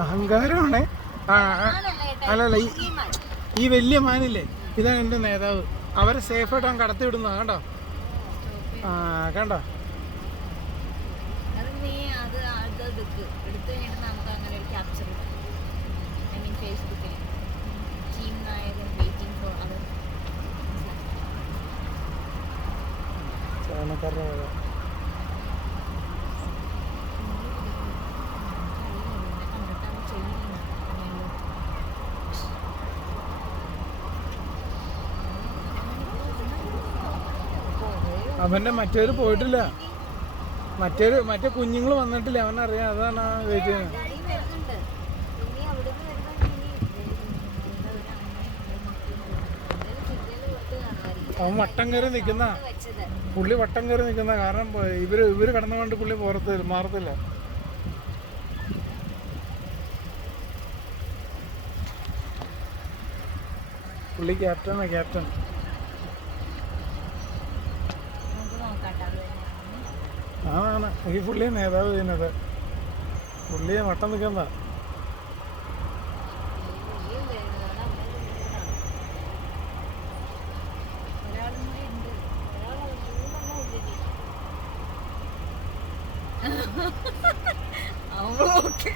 അഹങ്കാരമാണ്. അല്ലല്ല, ഈ വലിയ മാനില്ലേ, ഇതാണ് എൻ്റെ നേതാവ്. അവരെ സേഫായിട്ട് അവൻ കടത്തി വിടുന്ന കണ്ടോ. കണ്ടോ. ചാനക്കാരുടെ അവൻ്റെ മറ്റേര് പോയിട്ടില്ല. മറ്റേ കുഞ്ഞുങ്ങൾ വന്നിട്ടില്ല. അവനറിയാം, അതാണ് ആ വെയിറ്റ് ചെയ്യുന്നത്. അവൻ വട്ടം കയറി നിൽക്കുന്ന പുള്ളി വട്ടം കയറി നിൽക്കുന്ന കാരണം ഇവര് കടന്നുകൊണ്ട് പുള്ളി മാറത്തില്ല. പുള്ളി ക്യാപ്റ്റൻ. ആണ് ഈ പുള്ളിയെ നേതാവ് ചെയ്യുന്നത്. പുള്ളിയെ വട്ടം നിൽക്കുന്ന അവളൊക്കെ